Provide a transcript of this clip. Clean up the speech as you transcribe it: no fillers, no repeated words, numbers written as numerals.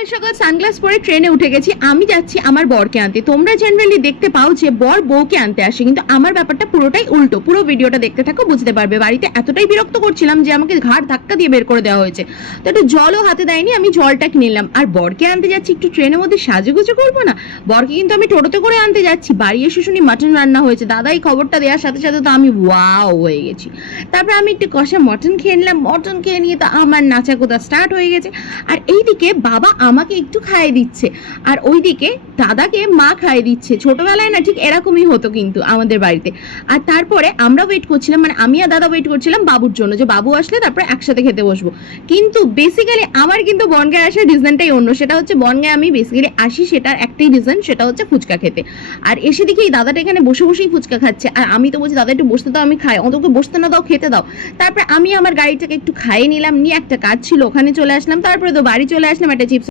সকাল সকাল সানগ্লাস পরে ট্রেনে উঠে গেছি, আমি যাচ্ছি আমার বরকে আনতে। তোমরা জেনারেলি দেখতে পাও যে বর বউকে আনতে আসে, কিন্তু আমার ব্যাপারটা পুরোটাই উল্টো। পুরো ভিডিওটা দেখতে থাকো, বুঝতে পারবে। বাড়িতে এতটাই বিরক্ত করছিলাম যে আমাকে ঘাড় ধাক্কা দিয়ে বের করে দেওয়া হয়েছে। তো একটু জলও হাতে দেয়নি, আমি জলটা নিলাম। আর বরকে আনতে যাচ্ছি, একটু ট্রেনের মধ্যে সাজুগুজু করবো না? বরকে কিন্তু আমি টোটোতে করে আনতে যাচ্ছি। বাড়ি এসে শুনি মাটন রান্না হয়েছে। দাদা এই খবরটা দেওয়ার সাথে সাথে তো আমি ওয়াও হয়ে গেছি। তারপরে আমি একটু কষা মটন খেয়ে নিলাম। মটন খেয়ে নিয়ে তো আমার নাচা কোথা স্টার্ট হয়ে গেছে। আর এইদিকে বাবা আমাকে একটু খাইয়ে দিচ্ছে, আর ওইদিকে দাদাকে মা খাইয়ে দিচ্ছে। ছোটবেলায় না ঠিক এরকমই হতো কিন্তু আমাদের বাড়িতে। আর তারপরে আমরা ওয়েট করছিলাম, মানে আমি আর দাদা ওয়েট করছিলাম বাবুর জন্য, যে বাবু আসলে তারপরে একসাথে খেতে বসবো। কিন্তু বেসিক্যালি আমার কিন্তু বনগায় আসার রিজনটাই অন্য। সেটা হচ্ছে বনগায় আমি বেসিক্যালি আসি, সেটার একটাই রিজন, সেটা হচ্ছে ফুচকা খেতে। আর এসে দেখি এই দাদাটা এখানে বসে বসেই ফুচকা খাচ্ছে। আর আমি তো বলছি দাদা একটু বসতে দাও, আমি খাই। অন্তকে বসতে না দাও, খেতে দাও। তারপরে আমি আমার গাড়িটাকে একটু খাইয়ে নিলাম, নিয়ে একটা কাজ ছিল ওখানে চলে আসলাম। তারপরে তো বাড়ি চলে আসলাম, একটা চিপস